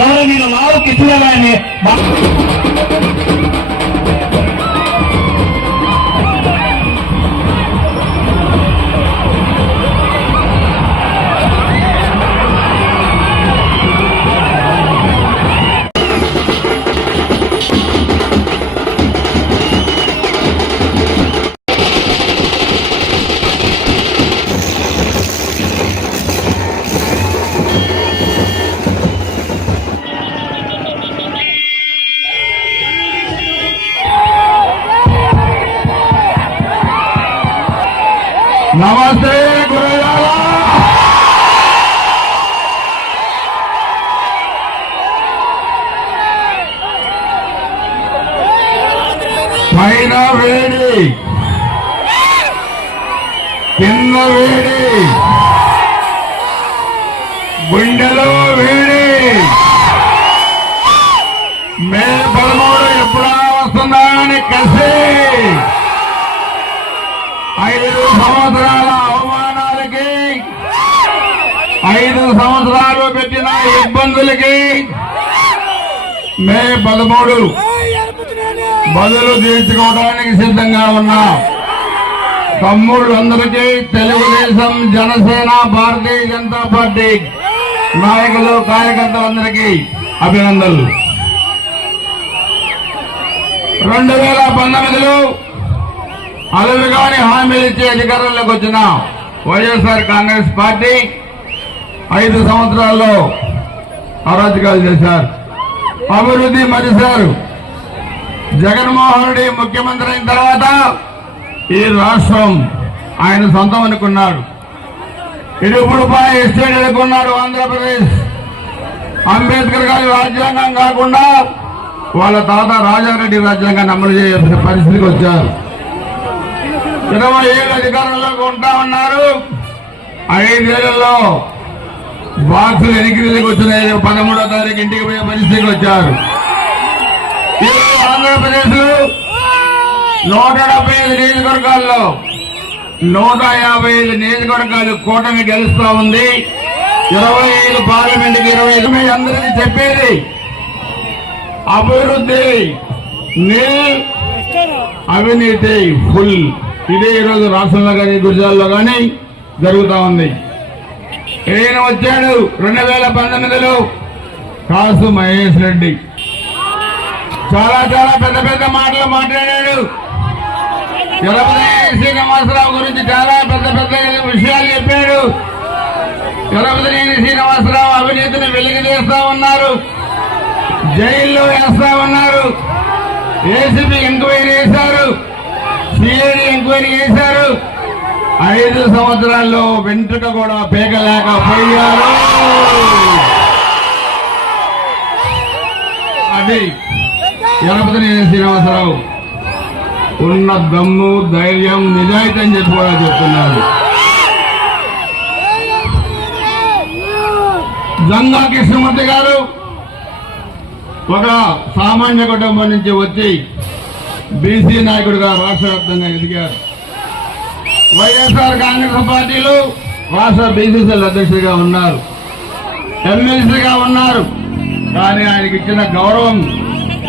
గౌరవనీయులు లావు కిషోర్ గారిని నమస్తే గురజాల పైన వేడి కింద వేడి గుండెలో వేడి మే 13 ఎప్పుడా వస్తుందా అని కసి 5 సంవత్సరాల అవమానాలకి 5 సంవత్సరాలు పెట్టిన ఇబ్బందులకి మే 13 బదులు తీర్చుకోవడానికి సిద్ధంగా ఉన్నా తమ్ముళ్ళందరికీ తెలుగుదేశం జనసేన భారతీయ జనతా పార్టీ నాయకులు కార్యకర్తలందరికీ అభినందనలు. 2019లో అలవిగాని హామీలు ఇచ్చి అధికారంలోకి వచ్చిన వైఎస్ఆర్ కాంగ్రెస్ పార్టీ 5 సంవత్సరాల్లో అరాచకాలు చేశారు, అభివృద్ధి మరిశారు. జగన్మోహన్ రెడ్డి ముఖ్యమంత్రి అయిన తర్వాత ఈ రాష్ట్రం ఆయన సొంతం అనుకున్నాడు. ఇడుపుడుపై ఎస్టేట్ అనుకున్నాడు ఆంధ్రప్రదేశ్. అంబేద్కర్ గారి రాజ్యాంగం కాకుండా వాళ్ళ తాత రాజారెడ్డి రాజ్యాంగాన్ని అమలు చేయాల్సిన పరిస్థితికి వచ్చారు. 20 ఏళ్ళు అధికారంలోకి ఉంటా ఉన్నారు. 5 ఏళ్లలో బాక్సులు ఎన్నికలకు వచ్చినాయి. 13వ తారీఖు ఇంటికి పోయే పరిస్థితికి వచ్చారు. ఆంధ్రప్రదేశ్ లో 175 నియోజకవర్గాల్లో 155 నియోజకవర్గాలు కూటమి గెలుస్తా ఉంది. 25 పార్లమెంట్కి 25. అందరికీ చెప్పేది అభివృద్ధి నీల్, అవినీతి ఫుల్. ఇదే ఈరోజు రాష్ట్రంలో కానీ గుజరాత్లో కానీ జరుగుతా ఉంది. ఈయన వచ్చాడు 2019లో కాసు మహేష్ రెడ్డి. చాలా చాలా పెద్ద పెద్ద మాటలు మాట్లాడాడు. శ్రీనివాసరావు గురించి చాలా పెద్ద పెద్ద విషయాలు చెప్పాడు. శ్రీనివాసరావు అవినీతిని వెలికి చేస్తా ఉన్నారు, జైల్లో వేస్తా ఉన్నారు. ఏసీబీ ఎంక్వైరీ చేశారు, సిఐడి ఎంక్వైరీ చేశారు. 5 సంవత్సరాల్లో వెంట్రుక కూడా పేకలేకపోయారు. అది యనపతినేని శ్రీనివాసరావు ఉన్న దమ్ము, ధైర్యం, నిజాయితీ అని చెప్పి కూడా చెప్తున్నారు. జంగా కృష్ణమూర్తి గారు ఒక సామాన్య కుటుంబం నుంచి వచ్చి బీసీ నాయకుడిగా రాష్ట్ర వ్యాప్తంగా ఎదిగారు. వైఎస్ఆర్ కాంగ్రెస్ పార్టీలో రాష్ట్ర బీసీసీఎల్ అధ్యక్షుడిగా ఉన్నారు, ఎమ్మెల్సీగా ఉన్నారు. కానీ ఆయనకి ఇచ్చిన గౌరవం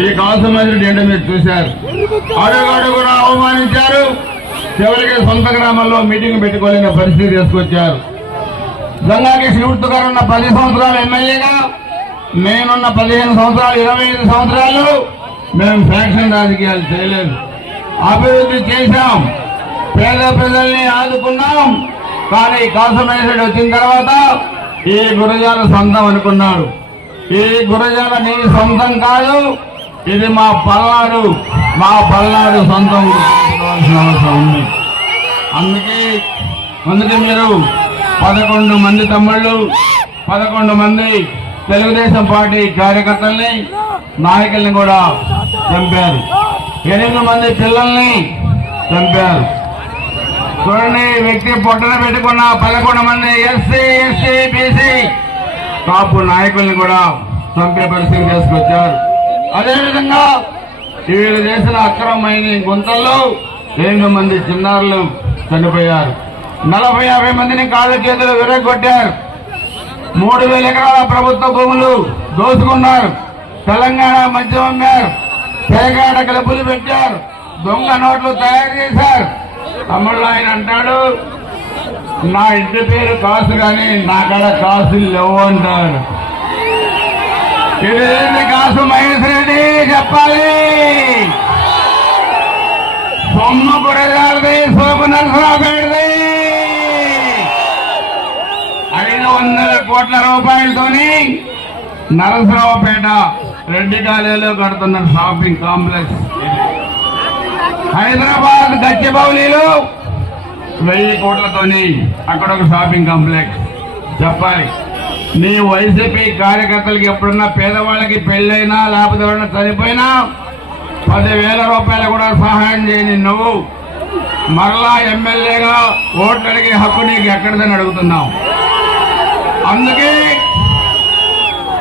ఈ కాసుమరెడ్డి ఏంటో మీరు చూశారు. అడుగడుగునా అవమానించారు. చివరికి సొంత గ్రామంలో మీటింగ్ పెట్టుకోలేని పరిస్థితి తీసుకొచ్చారు. జంగా కృష్ణమూర్తి గారు ఉన్న 10 సంవత్సరాలు ఎమ్మెల్యేగా, నేనున్న 15 సంవత్సరాలు, 25 సంవత్సరాలు మేము ఫ్యాక్షన్ రాజకీయాలు చేయలేదు. అభివృద్ధి చేశాం, పేద ప్రజల్ని ఆదుకున్నాం. కానీ కాసుమరెడ్డి వచ్చిన తర్వాత ఈ గురజాల సొంతం అనుకున్నాడు. ఈ గురజాల నీ సొంతం కాదు, ఇది మా పల్నాడు సొంతం అవసరం ఉంది. అందుకే మీరు 11 మంది తమ్ముళ్ళు, 11 మంది తెలుగుదేశం పార్టీ కార్యకర్తల్ని, నాయకుల్ని కూడా చంపారు. 8 మంది పిల్లల్ని చంపారు. చూడండి, వ్యక్తి పొట్టన పెట్టుకున్న 11 మంది ఎస్సీ, ఎస్టీ, బీసీ కాపు నాయకుల్ని కూడా చంపే పరిస్థితి తీసుకొచ్చారు. అదేవిధంగా వీళ్ళు చేసిన అక్రమమైన గుంతల్లో 2 మంది చిన్నారులు చనిపోయారు. 40-50 మందిని కాళ్ళ చేతులు విరగొట్టారు. 3,000 ఎకరాల ప్రభుత్వ భూములు దోచుకున్నారు. తెలంగాణ మద్యం అమ్మారు, తెలంగాణ క్లబ్బులు పెట్టారు, దొంగ నోట్లు తయారు చేశారు. తమ్ముళ్ళు ఆయన అంటాడు, నా ఇంటి పేరు కాసు కానీ నా కాడ కాసులు లేవు అంటారు. ఇది కాసు మహేష్ రెడ్డి చెప్పాలి. సొమ్ము గురజాలది, సోపు నరసరావుపేటది. 500 కోట్ల రూపాయలతోని నరసరావుపేట రెడ్డి కాలేజీలో కడుతున్న షాపింగ్ కాంప్లెక్స్. హైదరాబాద్ గచ్చిబౌలిలో 1000 కోట్లతోని అక్కడ ఒక షాపింగ్ కాంప్లెక్స్. చెప్పాలి, నీ వైసీపీ కార్యకర్తలకి ఎప్పుడన్నా పేదవాళ్ళకి పెళ్ళైనా లేకపోతే ఎవరైనా చనిపోయినా 10,000 రూపాయలు కూడా సహాయం చేయని నువ్వు మరలా ఎమ్మెల్యేగా ఓట్లు అడిగే హక్కు నీకు ఎక్కడిదని అడుగుతున్నావు. అందుకే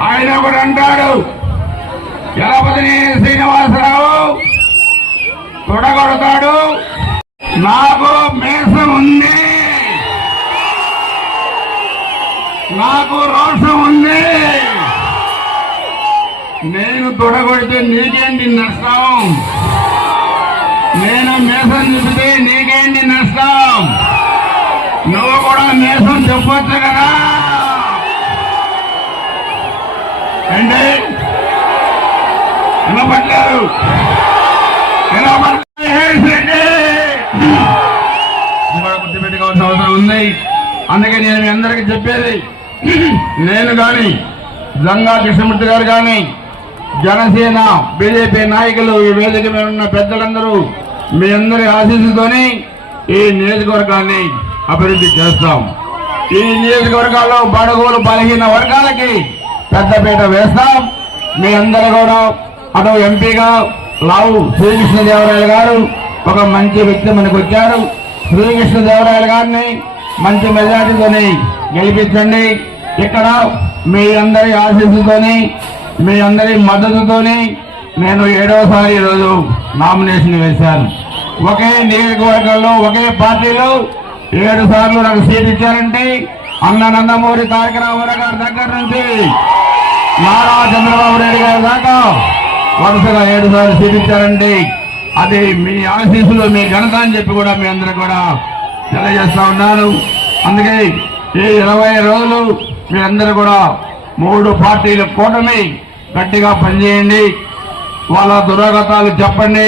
ఆయన కూడా అంటాడు, ఎలపతిని శ్రీనివాసరావు తొడగొడతాడు, నాకు మేసం ఉంది, నాకు రోషం ఉంది, నేను తొడగొడితే నీకేంటి నష్టం, నేను మేసం చూపితే నీకేంటి నష్టం, నువ్వు కూడా మేసం చెప్పొచ్చు కదా. ఏంటి వినపడ్డారు, గుర్తుపెట్టుకోవాల్సిన అవసరం ఉంది. అందుకే నేను మీ అందరికీ చెప్పేది, నేను కానీ జంగా కృష్ణమూర్తి గారు కానీ జనసేన బీజేపీ నాయకులు ఈ వేదిక మీద ఉన్న పెద్దలందరూ మీ అందరి ఆశీస్సుతోని ఈ నియోజకవర్గాన్ని అభివృద్ధి చేస్తాం. ఈ నియోజకవర్గాల్లో బడుగులు బలహీన వర్గాలకి పెద్దపీట వేస్తాం. మీ అందరూ కూడా అటు ఎంపీగా లావు శ్రీకృష్ణదేవరాయలు గారు ఒక మంచి వ్యక్తి మనకు వచ్చారు. శ్రీకృష్ణదేవరాయలు గారిని మంచి మెజార్టీతోని గెలిపించండి. ఇక్కడ మీ అందరి ఆశీస్సుతోని మీ అందరి మద్దతుతోని నేను 7వసారి ఈరోజు నామినేషన్ వేశాను. ఒకే నియోజకవర్గంలో ఒకే పార్టీలో 7 సార్లు నాకు సీట్ ఇచ్చారంటే అన్న నందమూరి తారక రామారావు గారి దగ్గర నుంచి నారా చంద్రబాబు నాయుడు గారి దాకా వరుసగా 7 సార్లు సీట్ ఇచ్చారంటే అది మీ ఆశీస్సులు, మీ ఘనత అని చెప్పి కూడా మీ అందరూ కూడా తెలియజేస్తా ఉన్నాను. అందుకే ఈ 20 రోజులు మీ అందరూ కూడా 3 పార్టీల కూటమి గట్టిగా పనిచేయండి. వాళ్ళ దురాగతాలు చెప్పండి,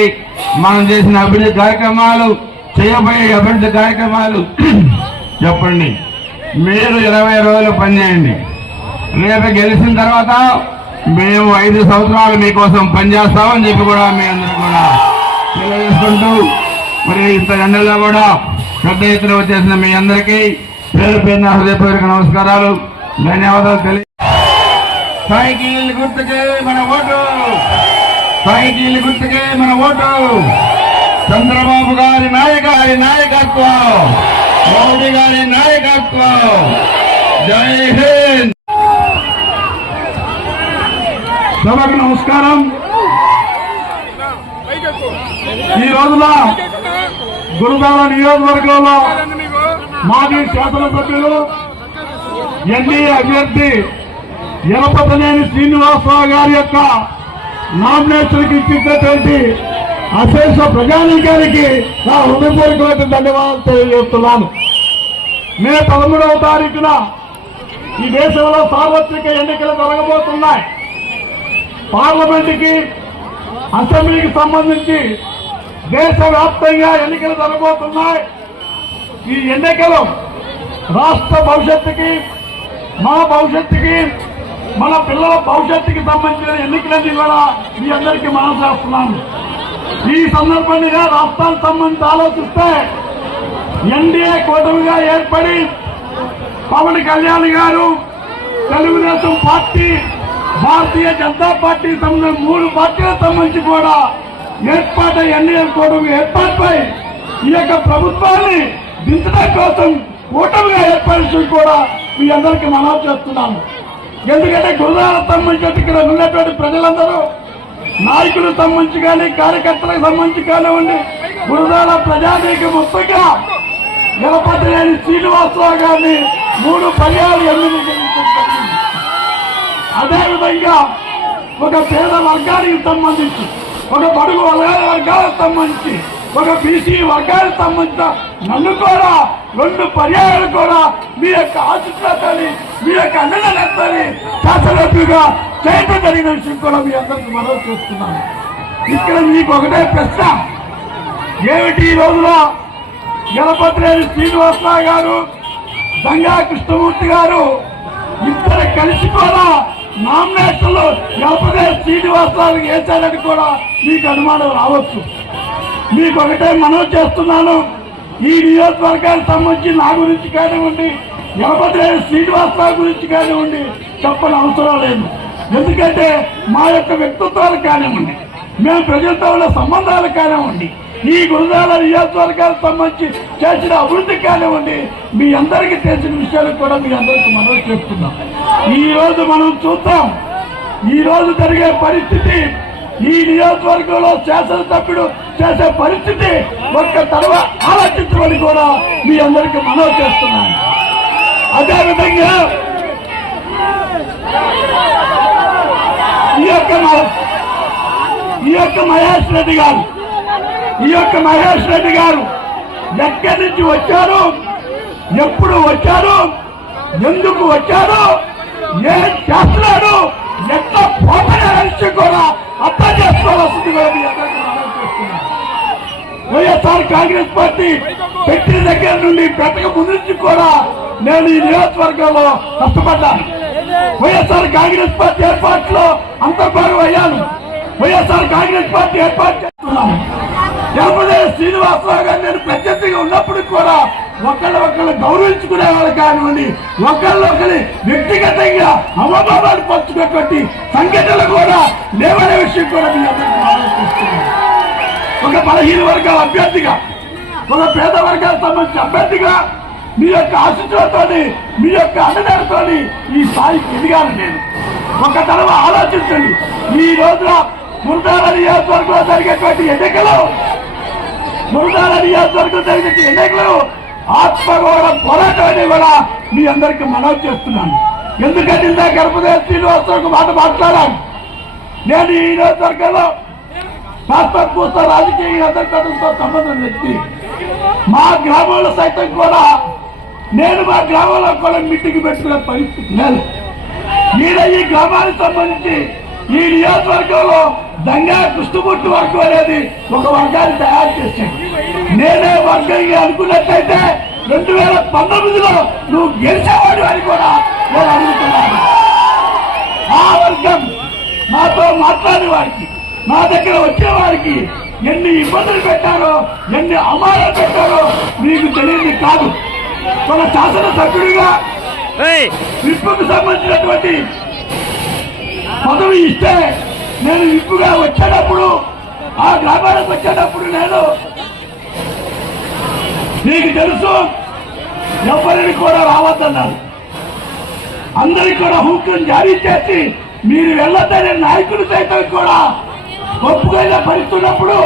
మనం చేసిన అభివృద్ధి కార్యక్రమాలు, చేయబోయే అభివృద్ధి కార్యక్రమాలు చెప్పండి. మీరు 20 రోజులు పనిచేయండి. రేపు గెలిచిన తర్వాత మేము 5 సంవత్సరాలు మీకోసం పనిచేస్తామని చెప్పి కూడా మీ అందరూ కూడా తెలియజేసుకుంటూ, మరి ఇంత ఎండల్లో కూడా పెద్ద ఎత్తున వచ్చేసిన మీ అందరికీ పేరు పేరున హృదయపూర్వక నమస్కారాలు, ధన్యవాదాలు తెలియ. సైకిల్ గుర్తుకే మన ఓటు, సైకిల్ గుర్తుకే మన ఓటు. చంద్రబాబు గారి నాయకత్వం, మోడీ గారి నాయకత్వం. జై హింద్. సభకు నమస్కారం. ఈ రోజున గురుగాల నియోజకవర్గంలో మాజీ శాసనసభ్యులు ఎన్డీఏ అభ్యర్థి ఎలపతినేని శ్రీనివాసరావు గారి యొక్క నామినేషన్కి ఇచ్చినటువంటి అశేష ప్రజానీకానికి నా హృదయపూర్వకమైన ధన్యవాదాలు తెలియజేస్తున్నాను. మే 13వ తారీఖున ఈ దేశంలో సార్వత్రిక ఎన్నికలు జరగబోతున్నాయి. పార్లమెంటుకి, అసెంబ్లీకి సంబంధించి దేశవ్యాప్తంగా ఎన్నికలు జరగబోతున్నాయి. ఈ ఎన్నికలు రాష్ట్ర భవిష్యత్తుకి, మన భవిష్యత్తుకి, మన పిల్లల భవిష్యత్తుకి సంబంధించిన ఎన్నికలన్నీ కూడా మీ అందరికీ మనం చేస్తున్నాము. ఈ సందర్భంగా రాష్ట్రానికి సంబంధించి ఆలోచిస్తే ఎన్డీఏ కూటమిగా ఏర్పడి పవన్ కళ్యాణ్ గారు, తెలుగుదేశం పార్టీ, భారతీయ జనతా పార్టీ సంబంధించిన 3 పార్టీలకు సంబంధించి కూడా ఏర్పాటై ఎన్డీఏ కూటమి ఏర్పాటుపై ఈ యొక్క ప్రభుత్వాన్ని దించడం కోసం కూటమిగా ఏర్పడి కూడా మీ అందరికీ మనం చేస్తున్నాము. ఎందుకంటే గురుదాలకు సంబంధించి ఇక్కడ ఉన్నటువంటి ప్రజలందరూ, నాయకులకు సంబంధించి కానీ, కార్యకర్తలకు సంబంధించి కానివ్వండి, గురుదాల ప్రజానీకం మొత్తంగా ఎలపతినేని శ్రీనివాసరావు గారిని 3 పర్యాలు ఎన్నికలు. అదేవిధంగా ఒక పేద వర్గానికి సంబంధించి, ఒక బడుగు వర్గాలకు సంబంధించి, ఒక బీసీ వర్గానికి సంబంధించిన నన్ను కూడా 2 పర్యాయాలు కూడా మీ యొక్క ఆశీస్సులని, మీ యొక్క అండదండని శాసనసభ్యుగా చేయడం జరిగిన విషయం కూడా మీ అందరికీ మనవి చేస్తున్నాను. ఇక్కడ మీకు ఒకటే ప్రశ్న, ఏమిటి ఈ రోజులో గణపతిరేని శ్రీనివాసరావు గారు, దంగా కృష్ణమూర్తి గారు ఇద్దరు కలిసి కూడా నామినేషన్ లో గణపతి శ్రీనివాసరావు వేశారని కూడా మీకు అనుమానం రావచ్చు. మీకు ఒకటే మనవి చేస్తున్నాను, ఈ నియోజకవర్గానికి సంబంధించి నా గురించి కానివ్వండి, గణపతి శ్రీనివాసరావు గురించి కానివ్వండి చెప్పని అవసరం లేదు. ఎందుకంటే మా యొక్క వ్యక్తిత్వాలు కానివ్వండి, మేము ప్రజలతో ఉన్న సంబంధాలు కానివ్వండి, ఈ గురజాల నియోజకవర్గాలకు సంబంధించి చేసిన అభివృద్ధి కానివ్వండి, మీ అందరికీ తెలిసిన విషయాలు కూడా మీ అందరికీ మనం చెప్తున్నాం. ఈ రోజు మనం చూద్దాం, ఈ రోజు జరిగే పరిస్థితి, ఈ నియోజకవర్గంలో శాసనసభ్యుడు చేసే పరిస్థితి ఒక్క తర్వాత ఆలోచించమని కూడా మీ అందరికీ మనవి చేస్తున్నాను. అదేవిధంగా ఈ యొక్క మహేష్ రెడ్డి గారు ఎక్కడి నుంచి వచ్చారు, ఎప్పుడు వచ్చారు, ఎందుకు వచ్చారు, ఏం చేస్తున్నాడు, ఎట్లా పోతాడని కూడా అర్థం చేసుకోవాల్సింది కూడా మీ అందరికీ మనం చేస్తున్నాం. వైఎస్ఆర్ కాంగ్రెస్ పార్టీ పెట్టిన దగ్గర నుండి పెట్టక ముందు నుంచి కూడా నేను ఈ నియోజకవర్గంలో కష్టపడ్డాను. వైఎస్ఆర్ కాంగ్రెస్ పార్టీ ఏర్పాటులో అంతర్భాగం అయ్యాను. వైఎస్ఆర్ కాంగ్రెస్ పార్టీ ఏర్పాటు చేస్తున్నాను. గణపతి శ్రీనివాసరావు గారు నేను ప్రత్యర్థిగా ఉన్నప్పుడు కూడా ఒకళ్ళు గౌరవించుకునేవాళ్ళు కానివ్వండి, ఒకరి వ్యక్తిగతంగా అవమానాలు పంచుకున్నటువంటి సంఘటనలు కూడా లేవనే విషయం కూడా మీ అందరికీ ఆలోచిస్తున్నాను. ఒక బలహీన వర్గాల అభ్యర్థిగా, ఒక పేద వర్గాలకు సంబంధించిన అభ్యర్థిగా మీ యొక్క ఆశీస్సులతో, మీ యొక్క అండదండతో ఈ స్థాయికి ఎదిగాను నేను. ఒక తరవ ఆలోచించండి, ఈ రోజున గురజాల నియోజకవర్గంలో జరిగేటువంటి ఎన్నికలు ఆత్మగౌరవ పోరాటం అనేది కూడా మీ అందరికీ మనవి చేస్తున్నాను. ఎందుకంటే ఇంత గణపతి శ్రీనివాసరావు మాట మాట్లాడాను. నేను ఈ నియోజకవర్గంలో శాస్త్రపూర్త రాజకీయ అంతర్గతంతో సంబంధం వ్యక్తి. మా గ్రామంలో సైతం కూడా నేను మా గ్రామంలో కూడా మీటింగ్ పెట్టుకునే పరిస్థితి లేదు. నేను ఈ గ్రామానికి సంబంధించి ఈ నియోజకవర్గంలో దంగా కృష్ణమూర్తి వర్గం అనేది ఒక వర్గాన్ని తయారు చేశాను. నేనే వర్గంగా అనుకున్నట్లయితే 2019లో నువ్వు గెలిచేవాడు అని కూడా నేను అడుగుతున్నాను. ఆ వర్గం నాతో మాట్లాడే వారికి, నా దగ్గర వచ్చే వారికి ఎన్ని ఇబ్బందులు పెట్టారో, ఎన్ని అవమానాలు పెట్టారో మీకు తెలియదు కాదు. ఒక శాసనసభ్యుడిగా విప్పుకు సంబంధించినటువంటి పదవి ఇస్తే నేను విప్పుగా వచ్చేటప్పుడు, ఆ గ్రామానికి వచ్చేటప్పుడు నేను మీకు తెలుసు ఎవరిని కూడా రావద్దన్నారు. అందరికి కూడా హుక్కును జారీ చేసి మీరు వెళ్ళొద్దని నాయకులు సైతం కూడా ఒప్పుకోలే పరిస్తున్నప్పుడు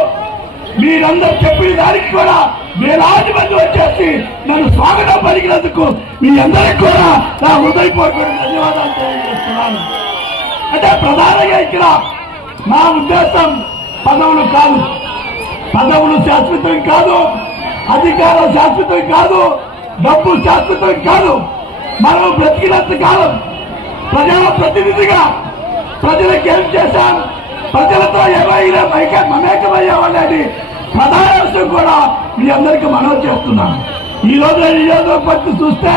మీరందరూ చెప్పిన దానికి కూడా వేలాది మంది వచ్చేసి నన్ను స్వాగతం పలికినందుకు మీ అందరికి కూడా నా హృదయపూర్వక ధన్యవాదాలు తెలియజేస్తున్నాను. అంటే ప్రధానంగా ఇక్కడ నా ఉద్దేశం పదవులు కాదు, పదవులు శాశ్వతం కాదు, అధికారం శాశ్వతం కాదు, డబ్బు శాశ్వతం కాదు. మనం బ్రతికినంత కాలం ప్రజల ప్రతినిధిగా ప్రజలకు ఏం చేశాం, ప్రజలతో ఏమైనా మమేకమయ్యామనేది ప్రధాన విషయం కూడా మీ అందరికీ మనవి చేస్తున్నాను. ఈ రోజు నియోజకవర్గం చూస్తే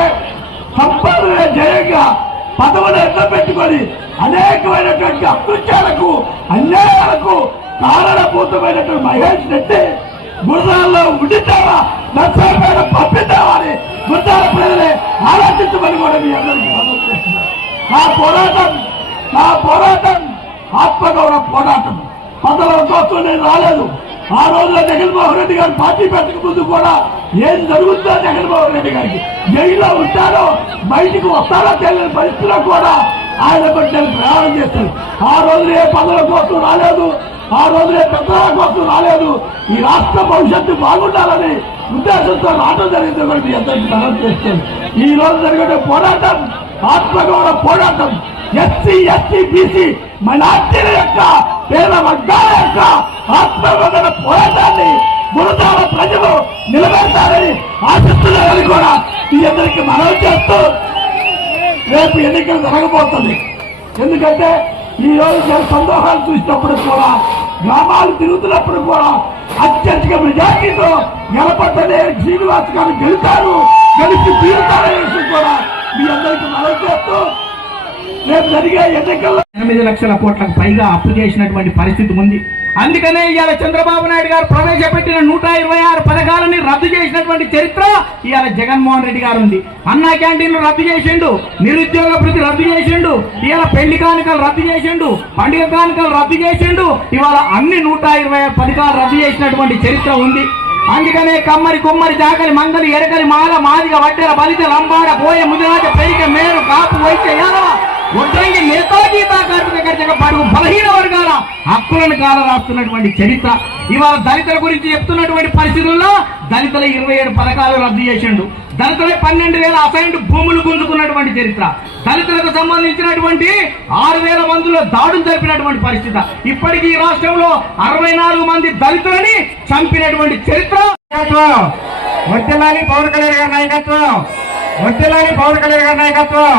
సంపాదన జయంగా పదవులు ఎట్లా పెట్టుకొని అనేకమైనటువంటి అకృత్యాలకు, అన్యాయాలకు కారణభూతమైనటువంటి మహేష్ రెడ్డి గురజాలలో ఉండితావా, నర్సాపేట పంపిద్దామా అని గురజాల ప్రజలే ఆలోచించమని కూడా మీ అందరికీ మనవి చేస్తున్నారు. నా పోరాటం ఆత్మగౌరవ పోరాటం. పదవుల కోసం నేను రాలేదు. ఆ రోజులో జగన్మోహన్ రెడ్డి గారు పార్టీ పెట్టక ముందు కూడా ఏం జరుగుతుందో జగన్మోహన్ రెడ్డి గారికి జైల్లో ఉంటారో బయటికి వస్తారో తెలియని పరిస్థితిలో కూడా ఆయన బట్టి ప్రయాణం చేశారు. ఆ రోజున ఏ పదవుల కోసం రాలేదు, ఆ రోజునే పెద్దల కోసం రాలేదు. ఈ రాష్ట్ర భవిష్యత్తు బాగుండాలని ఉద్దేశంతో రావడం జరిగింది. కూడా మీ అందరికీ మనం చేస్తుంది. ఈ రోజు జరిగే పోరాటం ఆత్మగౌరవ పోరాటం. ఎస్సీ ఎస్టీ బీసీ మైనార్టీల యొక్క పేద వర్గాల యొక్క ఆత్మగౌరవ పోరాటాన్ని గురుదాల ప్రజలు నిలబెడతారని ఆశిస్తున్నారని కూడా మీ అందరికీ మనవి చేస్తూ రేపు ఎన్నికలు జరగబోతుంది. ఎందుకంటే ఈ రోజు నేను సందోహాలు చూసినప్పుడు కూడా, గ్రామాలు తిరుగుతున్నప్పుడు కూడా అత్యధిక మెజార్టీతో నిలబడ్డనే శ్రీనివాస్ గారు గెలుతారు, గెలిచి తీరుతారనే విషయం కూడా మీ అందరికీ మనవి చేస్తూ రేపు జరిగే ఎన్నికల్లో 8 లక్షల కోట్లకు పైగా అప్పు చేసినటువంటి పరిస్థితి ఉంది. అందుకనే ఇవాళ చంద్రబాబు నాయుడు గారు ప్రవేశపెట్టిన 126 పథకాలని రద్దు చేసినటువంటి చరిత్ర ఇవాళ జగన్మోహన్ రెడ్డి గారు ఉంది. అన్నా క్యాంటీన్లు రద్దు చేసిండు, నిరుద్యోగ భృతి రద్దు చేసిండు, ఇవాళ పెళ్లి కానుకలు రద్దు చేసిండు, పండుగ కానుకలు రద్దు చేసిండు. ఇవాళ అన్ని 126 పథకాలు రద్దు చేసినటువంటి చరిత్ర ఉంది. అందుకనే కమ్మరి కొమ్మరి జాకలి మంగలి ఎరకలి మాల మాదిగ వడ్డెర బలిత లంబాడ పోయ ముదిరాజ పెరిక మేరు కాపు వైద్య యాదవ ఒడ్రంగి నేతాజీ కార్మిక పడుగు బలహీన వర్గాల హక్కులను కాల రాస్తున్నటువంటి చరిత్ర. ఇవాళ దళితుల గురించి చెప్తున్నటువంటి పరిస్థితుల్లో దళితుల 27 పథకాలు రద్దు చేసిండు. దళితుల 12,000 అసైన్డ్ భూములు గుంజుకున్నటువంటి చరిత్ర. దళితులకు సంబంధించినటువంటి 6,000 మందిలో దాడులు జరిపినటువంటి పరిస్థితి. ఇప్పటికీ ఈ రాష్ట్రంలో 64 మంది దళితులని చంపినటువంటి చరిత్ర. వర్ధిల్లాలి పవన్ కళ్యాణ్ గారి నాయకత్వం, వర్ధిల్లాలి పవన్ కళ్యాణ్ గారి నాయకత్వం.